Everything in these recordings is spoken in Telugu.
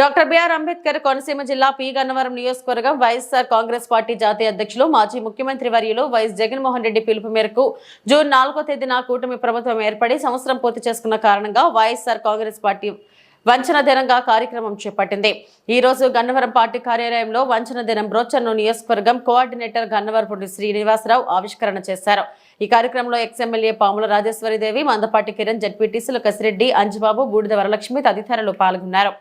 డాక్టర్ బిఆర్ అంబేద్కర్ కోనసీమ జిల్లా పి గన్నవరం నియోజకవర్గం వైఎస్ఆర్ కాంగ్రెస్ పార్టీ జాతీయ అధ్యక్షులు మాజీ ముఖ్యమంత్రి వర్యులు వైఎస్ జగన్మోహన్ రెడ్డి పిలుపు మేరకు జూన్ 4వ తేదీన కూటమి ప్రభుత్వం ఏర్పడి సంవత్సరం పూర్తి చేసుకున్న కారణంగా వైఎస్ఆర్ కాంగ్రెస్ పార్టీ వంచన దినంగా కార్యక్రమం చేపట్టింది। ఈ రోజు గన్నవరం పార్టీ కార్యాలయంలో వంచన దినం బ్రోచర్ను నియోజకవర్గం కోఆర్డినేటర్ గన్నవరపు శ్రీనివాసరావు ఆవిష్కరణ చేశారు। ఈ కార్యక్రమంలో ఎక్స్ఎమ్మెల్యే పాముల రాజేశ్వరిదేవి, మందపాటి కిరణ్, జడ్పీటీసీలు కసిరెడ్డి, అంజబాబు, బూడిద వరలక్ష్మి తదితరులు పాల్గొన్నారు।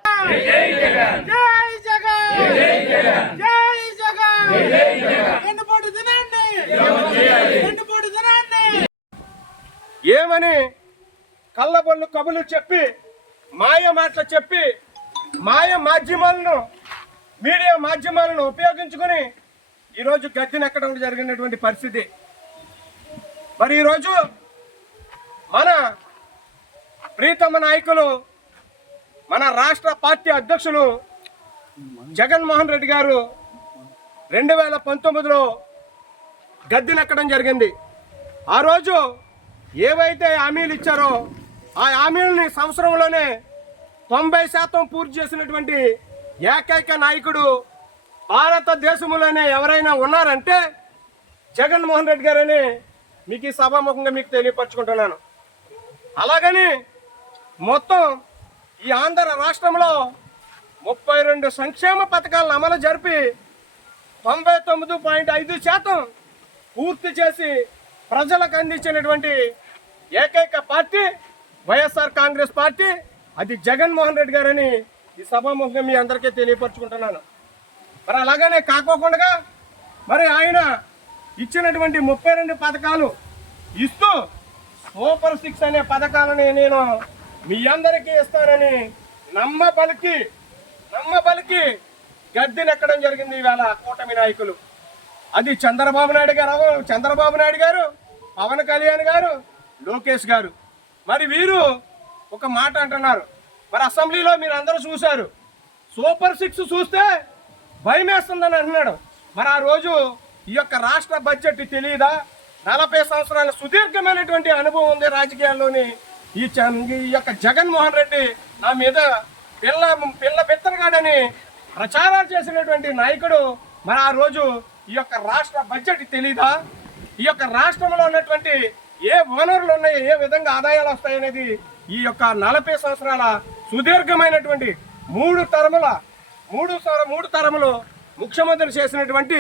ఏమని కళ్ళబొల్లు కబులు చెప్పి మాయ మాటలు చెప్పి మీడియా మాధ్యమాలను ఉపయోగించుకొని ఈరోజు గద్దెనెక్కడం జరిగినటువంటి పరిస్థితి। మరి ఈరోజు మన ప్రీతమ నాయకులు, మన రాష్ట్ర పార్టీ అధ్యక్షులు జగన్మోహన్ రెడ్డి గారు 2019లో గద్దెనెక్కడం జరిగింది। ఆ రోజు ఏవైతే హామీలు ఇచ్చారో ఆ హామీలని సంవత్సరంలోనే 90% పూర్తి చేసినటువంటి ఏకైక నాయకుడు భారతదేశంలోనే ఎవరైనా ఉన్నారంటే జగన్మోహన్ రెడ్డి గారని మీకు ఈ సభాముఖంగా మీకు తెలియపరచుకుంటున్నాను। అలాగని మొత్తం ఈ ఆంధ్ర రాష్ట్రంలో 32 సంక్షేమ పథకాలను అమలు జరిపి 99.5% పూర్తి చేసి ప్రజలకు అందించినటువంటి ఏకైక పార్టీ వైఎస్ఆర్ కాంగ్రెస్ పార్టీ, అది జగన్మోహన్ రెడ్డి గారని ఈ సభాముఖంగా మీ అందరికీ తెలియపరచుకుంటున్నాను। మరి అలాగనే కాకోకుండా మరి ఆయన ఇచ్చినటువంటి 32 పథకాలు ఇస్తూ సూపర్ 6 అనే పథకాలని నేను మీ అందరికీ ఇస్తానని నమ్మబలికి గద్దెనెక్కడం జరిగింది ఈవేళ కూటమి నాయకులు। అది చంద్రబాబు నాయుడు గారు, పవన్ కళ్యాణ్ గారు, లోకేష్ గారు। మరి వీరు ఒక మాట అంటున్నారు, మరి అసెంబ్లీలో మీరు అందరూ చూశారు, సూపర్ 6 చూస్తే భయం వేస్తుందని అంటున్నాడు। మరి ఆ రోజు ఈ యొక్క రాష్ట్ర బడ్జెట్ తెలియదా? 40 సంవత్సరాల సుదీర్ఘమైనటువంటి అనుభవం ఉంది రాజకీయాల్లోని ఈ యొక్క జగన్మోహన్ రెడ్డి నా మీద పిల్ల బెత్తరగాడని ప్రచారాలు చేసినటువంటి నాయకుడు। మరి ఆ రోజు ఈ యొక్క రాష్ట్ర బడ్జెట్ తెలీదా? ఈ యొక్క రాష్ట్రంలో ఉన్నటువంటి ఏ వనరులు ఉన్నాయో, ఏ విధంగా ఆదాయాలు వస్తాయనేది ఈ యొక్క 40 సంవత్సరాల సుదీర్ఘమైనటువంటి మూడు తరములు ముఖ్యమంత్రి చేసినటువంటి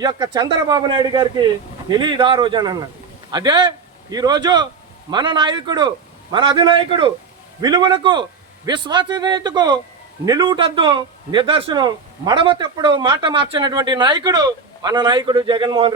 ఈ యొక్క చంద్రబాబు నాయుడు గారికి తెలియదా రోజు అని అన్నాడు। అదే ఈరోజు మన నాయకుడు, మన అధినాయకుడు విలువలకు, విశ్వసనీయతకు నిలువుటద్దం నిదర్శనం, మడమ తెప్పుడు మాట మార్చినటువంటి నాయకుడు మన నాయకుడు జగన్మోహన్ రెడ్డి।